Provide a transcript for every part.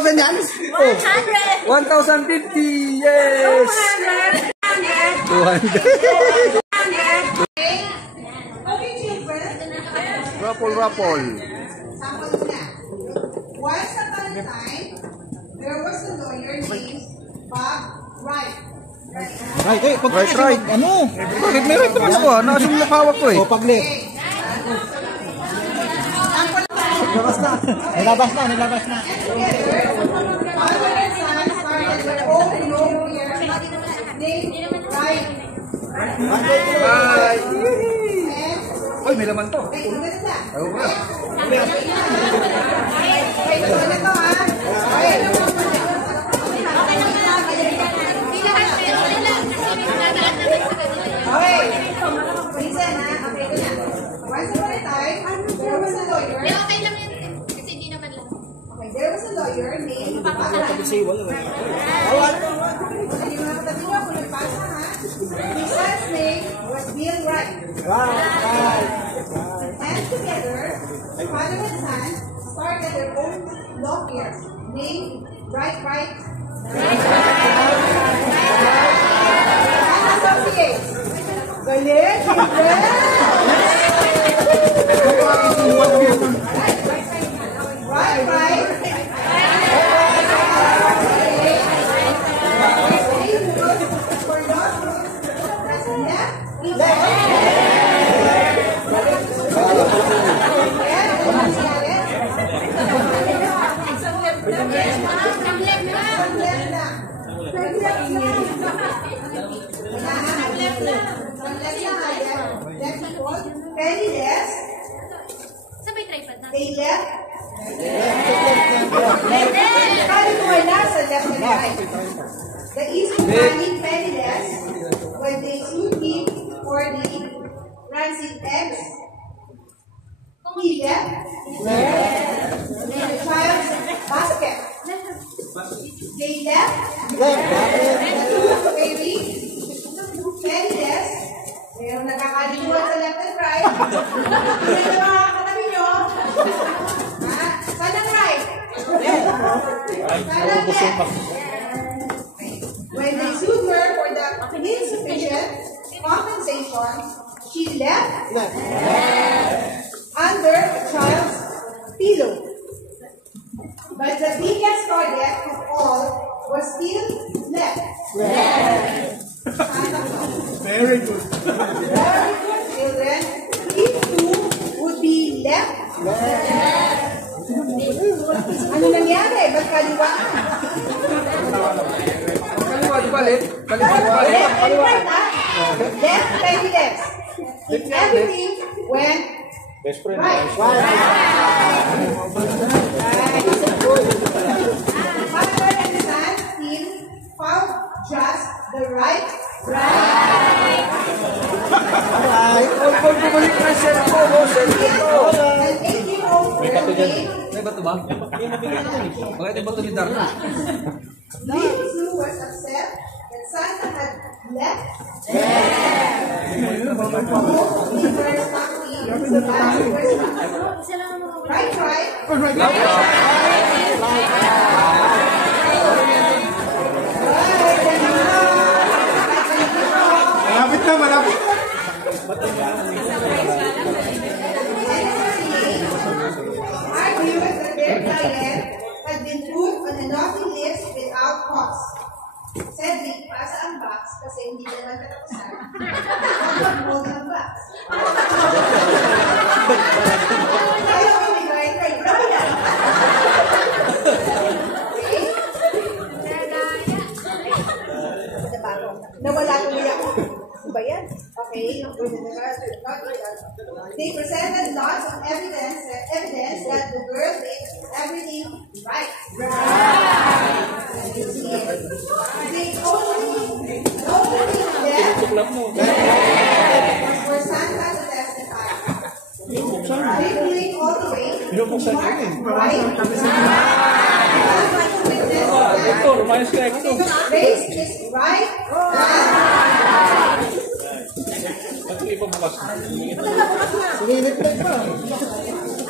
1,000 yan? 1,050! Yes! 200! Raffle. Once upon a time, there was a lawyer named Bob Wright. Right. Ano? Bakit may right naman ako? Nakasong nakawak ko eh. O, paglit. Nilabas na. Ay, may laman to. There was a lawyer named his son's name was Bill Wright. And together, father and son started their own law firm named Wright and Associates. Galit, Right. They left. The East Company penniless when they should give for the rancid eggs. He left the child's basket. They left the two baby penniless. Mayroong nakakalimutan sa left and right. Sino mga katabi nyo? Saan ang right? Saan ang left? When they sued her for the insufficient compensation, she left under a child's pillow. But the biggest project of all was still left. Very good. Very good, children. These two would be left. Ano nangyari? Ba't kaliwaan? Balik. Left and right, left and left. Everything went right. Father and son still found just the right. Bumalik na siya ko. An 8-year-old girl named May bato ba? Bakit yung bato ni Darna? Little Sue was upset that Santa had left. Right. Malapit. Argued that their client had been put on a naughty list without cause. Sadly, pasa ang box kasi hindi naman katapusan. Huwag ang box. Ayaw ko may right. Nawala ko niya ako. Ba yan? Okay. They presented lots of evidence that the girl did everything right. They only left for Santa to testify. They believe all the way race is right.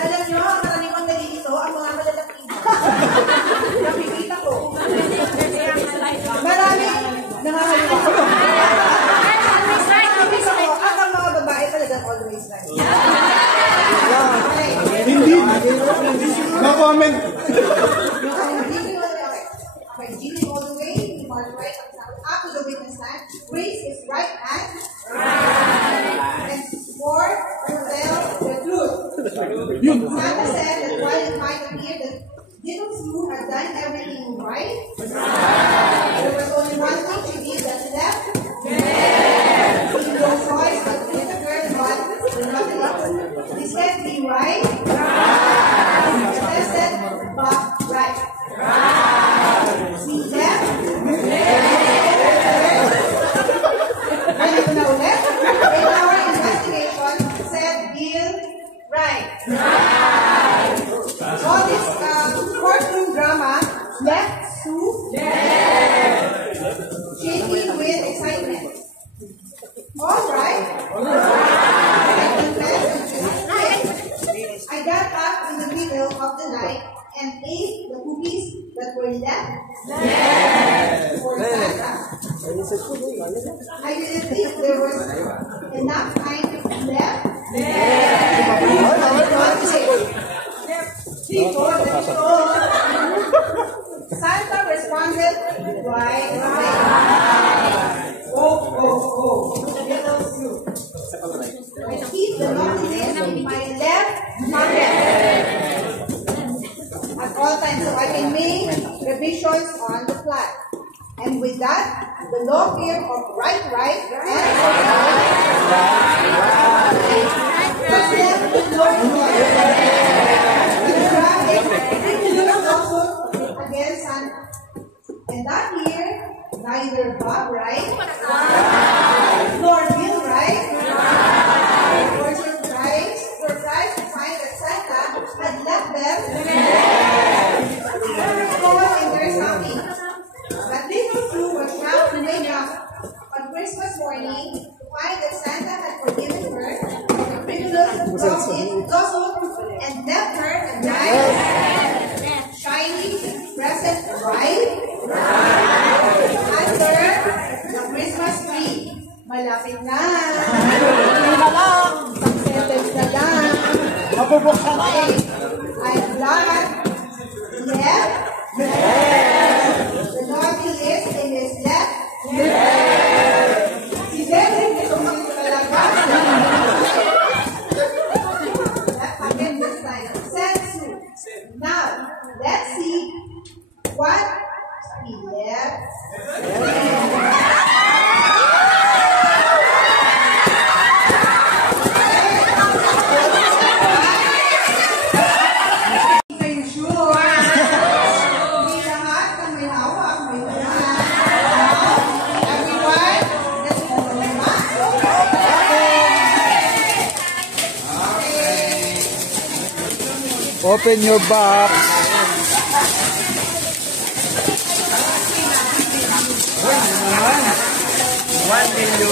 Alam nyo, ang karaniwang nalilito ang mga malalaki. comment. Okay, Gini all the way, you march right up to the witness stand. Raise his right hand. And swore to tell the truth. Santa said that while it might appear that little Sue had done everything right, there was only one thing she did that left. He no choice but to hit the girl but nothing else. He said be right. He said but right. Be left. When you know left, in our investigation said deal right. All this courtroom drama left Sue shaking with excitement. All right. I confess I got up in the middle of the night and ate the cookies that were left for Santa. I didn't think there was enough time left. Santa responded by little Sue. I keep the naughtiness in my left pocket at all times so I can make revisions on the fly. And with that, the law clear of right, and against Santa. And that year, neither Bob Wright nor Bill Wright were surprised to find that Santa had left them all in their stocking. But little Sue was shocked to wake up on Christmas morning to find that Santa had forgiven her the frivolous lawsuit and left her a nice, shiny present right under the Christmas tree. Malapit na. Sentence na lang. Mabubuksan na. I'm glad left. The naughty is in his left. Si Cedric is umangko talaga. Again this time. Sensu. Now, let's see what he left. Open your box. $1 million.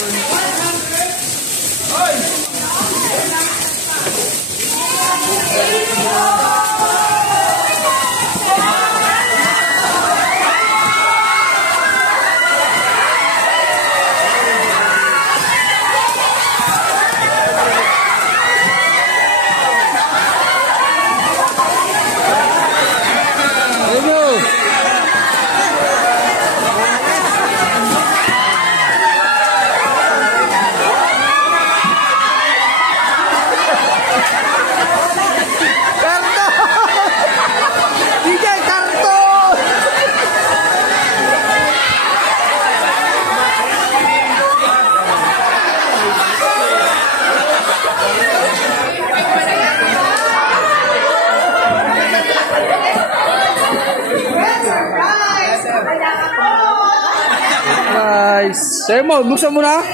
Sa'yo mo, buksan mo na.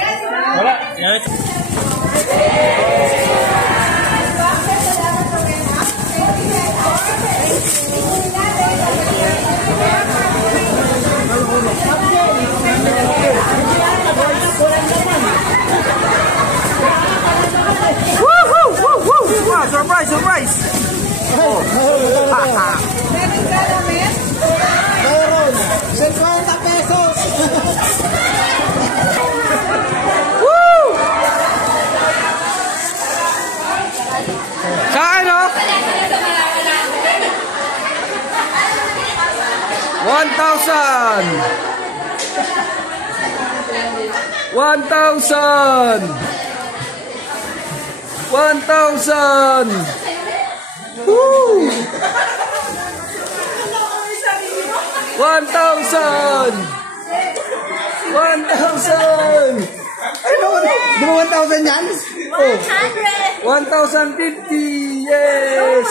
Wala. Yes. Wow, surprise, surprise. Oh. Meron ka namin? Meron. 50 pesos. Meron 1,000. 1,000. 1,000. Woo! 1,000. 1,000. Ay, di ba 1,000 yan? Oh. 100. 1,050. Yes.